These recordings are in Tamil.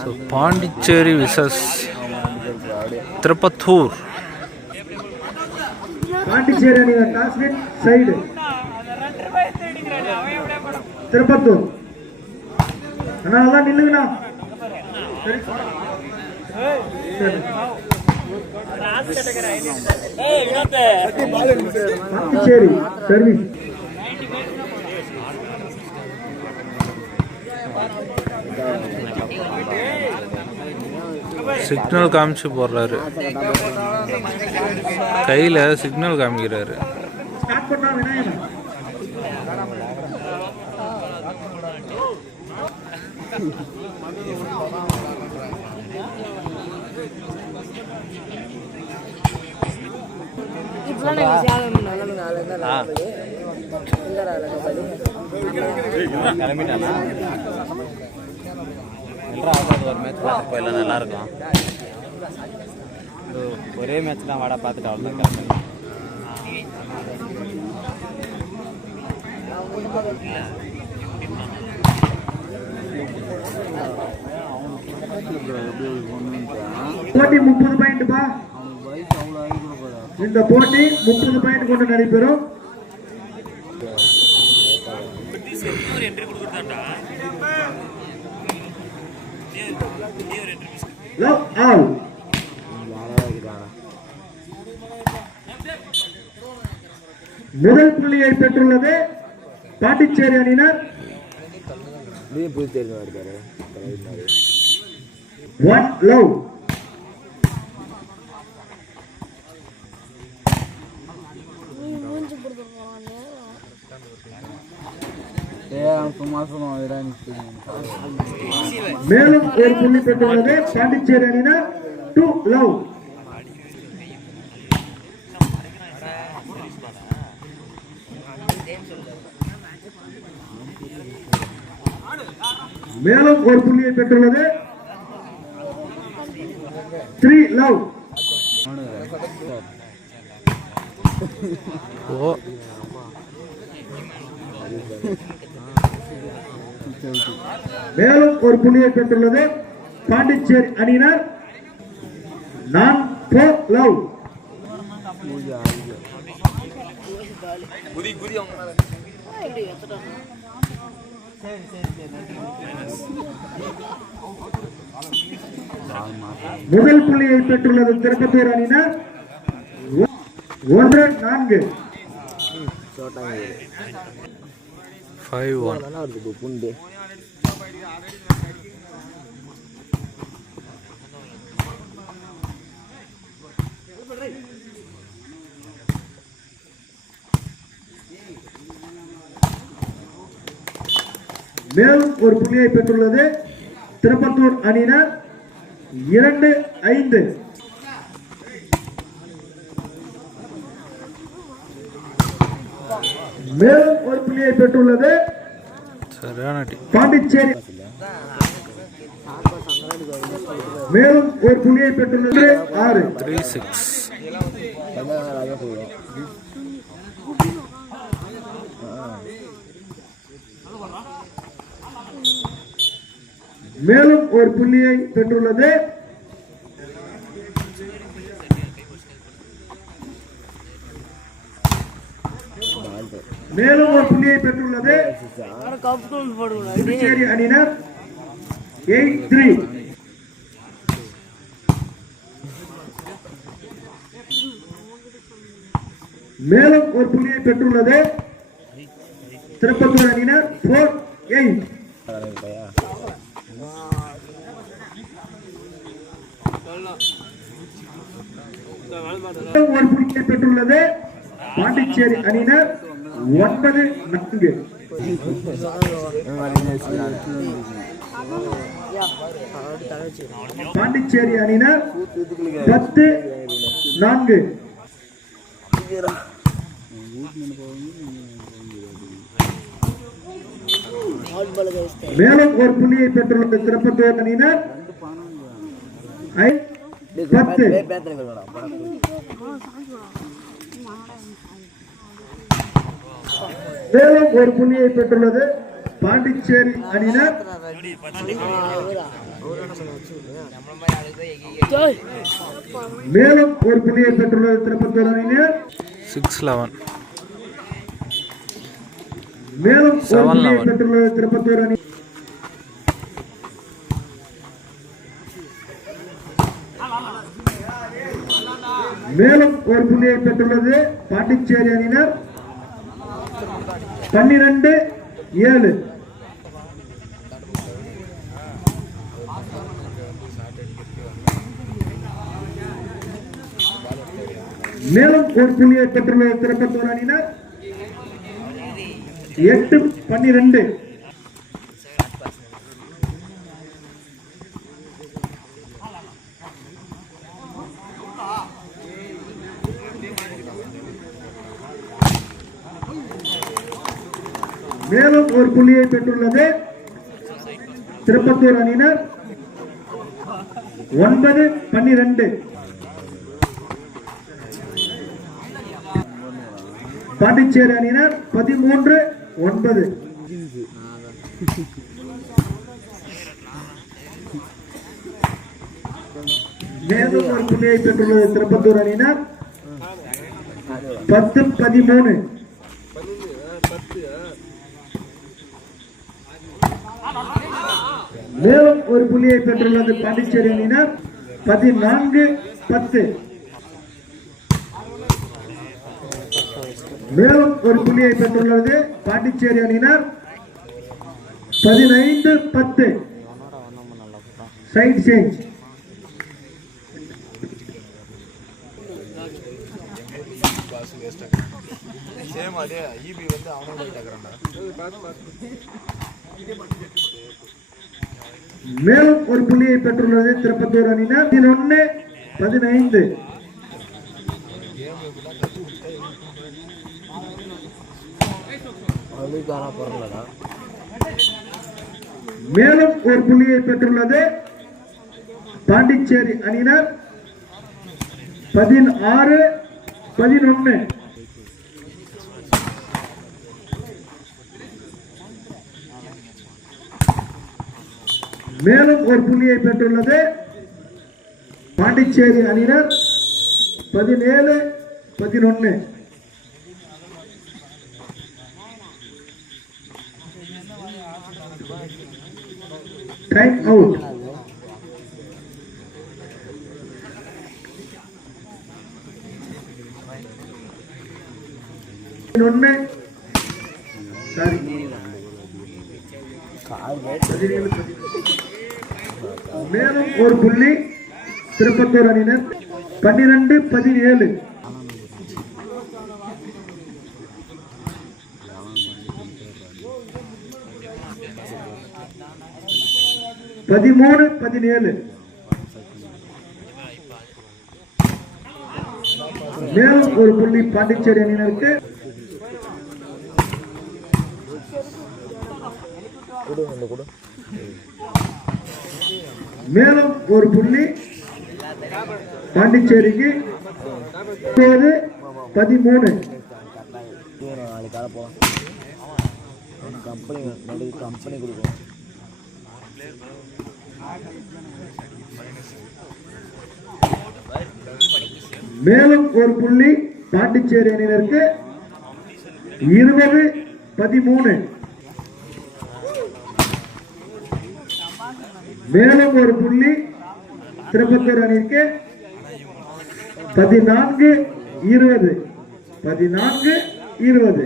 ஸோ பாண்டிச்சேரி விசஸ் திருப்பத்தூர் பாண்டிச்சேரி அணியினர் டாஸ்வின் சைடு திருப்பத்தூர் அண்ணா நல்லா நில்லுங்கண்ணா சரி. பாண்டிச்சேரி சர்வீஸ் சிக்னல் காமிச்சு போடுறாரு. கையில் சிக்னல் காமிக்கிறாரு. கிளம்பிட்டானா? ஆகாது ஒரு மேட்ச் பார்த்து போயிடலாம் நல்லா இருக்கும். இது ஒரே மேட்ச் தான் வாடா பார்த்துட்டு அவ்வளோ தான் கிளம்பி போட்டி முப்பது பாயிண்ட் பா. இந்த போட்டி முப்பது பாயிண்ட் கொண்டு நடைபெறும். லவ் ஆல் முதல் புள்ளியை பெற்றுள்ளது பாண்டிச்சேரி அணியினர் ஒன் லவ் மேலும் ஒரு புள்ளி பெற்றுள்ளது. பாண்டிச்சேரி அணியினர் டு லவ் மேலும் ஒரு புள்ளியை பெற்றுள்ளது. த்ரீ லவ் ஓ. மேலும் ஒரு புள்ளியை பெற்றுள்ளது. பாண்டிச்சேரி அணியினர் நான் லவ். முதல் புள்ளியை பெற்றுள்ளது திருப்பத்தூர் அணியினர். ஒன்று நான்கு. ஃபைவ் ஒன் மேலும் ஒரு புள்ளியை பெற்றுள்ளது. திருப்பத்தூர் அணியினர் இரண்டு ஐந்து. மேலும் ஒரு புள்ளியை பெற்றுள்ளது. பாண்டிச்சேரி. மேலும் ஒரு புள்ளியை பெற்றுள்ளது. ஆறு. த்ரீ சிக்ஸ் மேலும் ஒரு புள்ளியை பெற்றுள்ளது மேலும் ஒரு புள்ளியை பெற்றுள்ளது புதுச்சேரி அணியினர் எயிட் த்ரீ மேலும் ஒரு புள்ளியை பெற்றுள்ளது. திருப்பத்தூர் அணியினர் போர் எயிட் ஒரு புள்ளியை பெற்றுள்ளது. பாண்டிச்சேரி அணியினர் ஒன்பது நான்கு. பாண்டிச்சேரி அணியினர் பத்து நான்கு. மேலும் ஒரு புள்ளியை பெற்றுள்ள திருப்பத்தூர் அணியினர் பத்து. மேலும் ஒரு புள்ளியை பெற்றுள்ளது பாண்டிச்சேரி அணியினர். மேலும் ஒரு புள்ளியை பெற்றுள்ளது திருப்பத்தூர் அணியினர். சிக்ஸ் லெவன் மேலும் ஒரு புள்ளியை. பெற்றுள்ளது திருப்பத்தூர் அணி மேலும் ஒரு புள்ளியை பெற்றுள்ளது பாண்டிச்சேரி அணியினர். பன்னிரண்டு ஏழு. மேலும் ஒரு புள்ளியை பெற்றுள்ள திருப்பத்தூர் அணியினர் எட்டு பன்னிரண்டு மேலும் வெற்றியை பெற்றுள்ளது. திருப்பத்தூர் அணியினர். ஒன்பது பன்னிரண்டு. பாண்டிச்சேரி அணியினர் பதிமூன்று ஒன்பது. மேலும் ஒரு புள்ளியை பெற்றுள்ளது திருப்பத்தூர் அணியினர். பத்து பதிமூணு. மேலும் ஒரு புள்ளியை பெற்றுள்ளது பாண்டிச்சேரி அணியினர் பதினான்கு பத்து. மேலும் ஒரு புள்ளியை பெற்றுள்ளது பாண்டிச்சேரி அணியினர் பதினைந்து பத்து. சைட் சேஞ்ச் மேலும் ஒரு புள்ளியை பெற்றுள்ளது திருப்பத்தூர் அணியினர் பதினொன்னு பதினைந்து. மேலும் ஒரு புள்ளியை பெற்றுள்ளது பாண்டிச்சேரி அணியினர். பதினாறு பதினொன்னு. மேலும் ஒரு புள்ளியை பெற்றுள்ளது. பாண்டிச்சேரி அணியினர் பதினேழு பதினொன்னு. டைம் அவுட் ஒன்று சாரி பதினேழு, பதினெட்டு. மேலும் ஒரு புள்ளி. திருப்பத்தூர் அணியினர் பன்னிரண்டு பதினேழு. பதிமூணு பதினேழு. மேலும் ஒரு புள்ளி பாண்டிச்சேரி அணியினருக்கு. மேலும் ஒரு புள்ளி பாண்டிச்சேரிக்கு இப்போது பதிமூணு. நாளைக்கு காலை கம்பெனி நடுவு கம்பெனி கொடுக்கும் மேலும் ஒரு புள்ளி பாண்டிச்சேரி அணியினருக்கு இருபது பதிமூணு. மேலும் ஒரு புள்ளி திருப்பத்தூர் அணிக்கு பதினான்கு இருபது. பதினான்கு இருபது.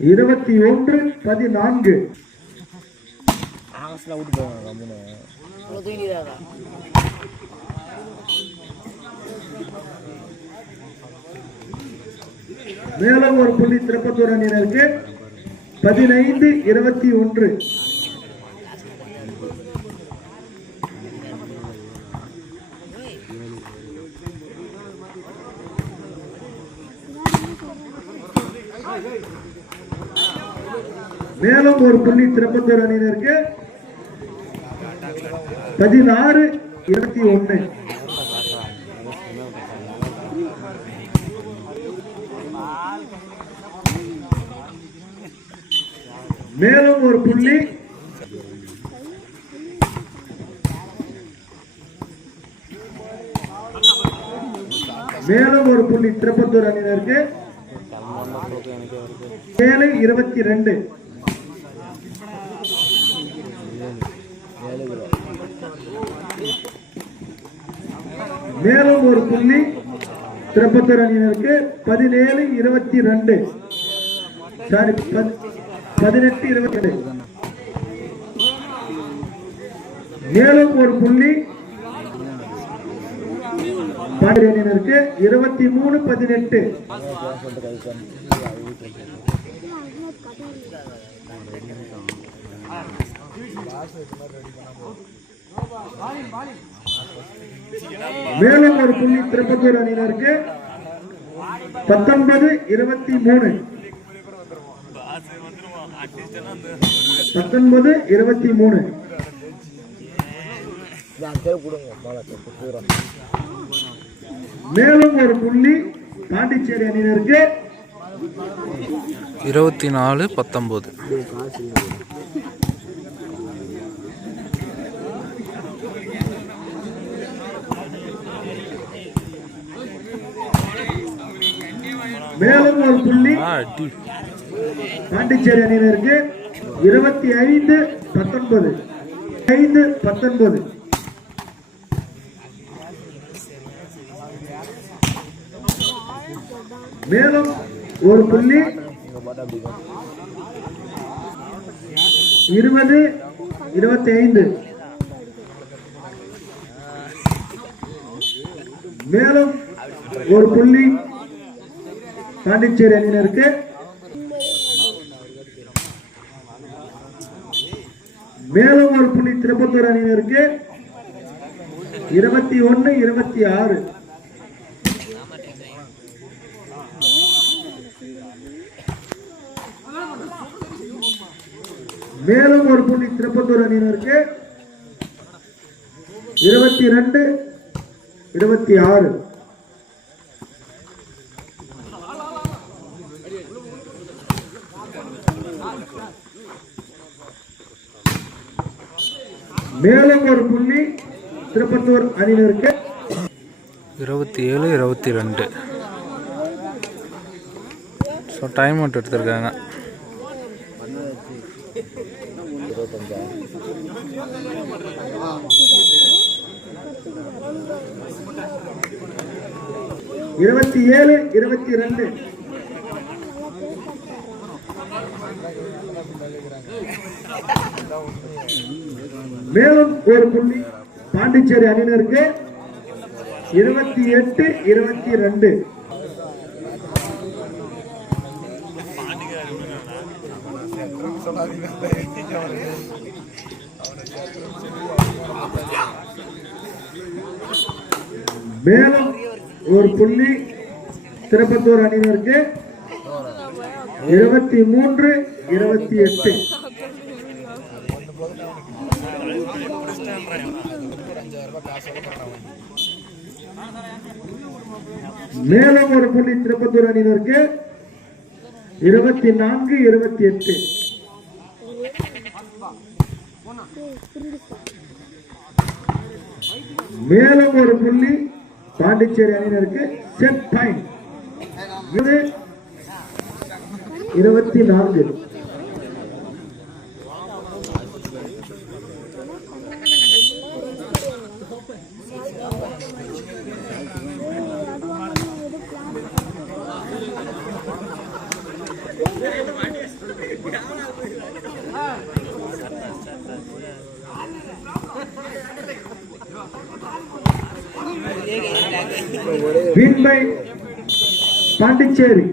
இருபத்தி ஒன்று பதினான்கு. ஆகஸ்டில் விட்டு போவாங்க மேலும் ஒரு புள்ளி திருப்பத்தூர் அணியினருக்கு பதினைந்து இருபத்தி ஒன்று. மேலும் ஒரு புள்ளி திருப்பத்தூர் அணியினருக்கு பதினாறு இருபத்தி ஒன்று. மேலும் ஒரு புள்ளி. மேலும் ஒரு புள்ளி திருப்பத்தூர் அணியினருக்கு. ஏழு இருபத்தி ரெண்டு மேலும் ஒரு புள்ளி திருப்பத்தூர் அணியினருக்கு. பதினேழு இருபத்தி ரெண்டு சாரி பதினெட்டு இருபத்தி ஏழு மேலும் ஒரு புள்ளி. பாண்டிய இருபத்தி மூணு பதினெட்டு. மேலும் ஒரு புள்ளி திருப்பத்தூர் அணியினருக்கு பத்தொன்பது இருபத்தி மூணு பத்தொன்பது இருபத்தி மூணு. மேலும் ஒரு புள்ளி பாண்டிச்சேரி அணியினருக்கு. இருபத்தி நாலு இல்லை மேலும் ஒரு புள்ளி பாண்டிச்சேரி அணியினருக்கு இருபத்தி ஐந்து பத்தொன்பது. ஐந்து பத்தொன்பது. மேலும் ஒரு புள்ளி இருபது இருபத்தி ஐந்து. மேலும் ஒரு புள்ளி பாண்டிச்சேரி அணியினருக்கு மேலும் ஒரு புள்ளி திருப்பத்தூர் அணியினருக்கு இருபத்தி ஒன்னு இருபத்தி ஆறு. மேலும் ஒரு புள்ளி திருப்பத்தூர் அணியினருக்கு இருபத்தி ரெண்டு இருபத்தி ஆறு. மேலும் ஒரு புள்ளி திருப்பத்தூர் அணியினருக்கு இருபத்தி ஏழு இருபத்தி ரெண்டு ஸோ டைம் அவுட் எடுத்திருக்காங்க. இருபத்தி ஏழு இருபத்தி ரெண்டு மேலும் ஒரு புள்ளி. பாண்டிச்சேரி அணியினருக்கு இருபத்தி எட்டு இருபத்தி ரெண்டு. மேலும் ஒரு புள்ளி. திருப்பத்தூர் அணியினருக்கு இருபத்தி மூன்று இருபத்தி எட்டு. மேலும் ஒரு புள்ளி திருப்பத்தூர் அணியினருக்கு இருபத்தி நான்கு இருபத்தி எட்டு மேலும் ஒரு புள்ளி பாண்டிச்சேரி அணியினருக்கு செட் பாயிண்ட் இது இருபத்தி நான்கு வின் பை பாண்டிச்சேரி.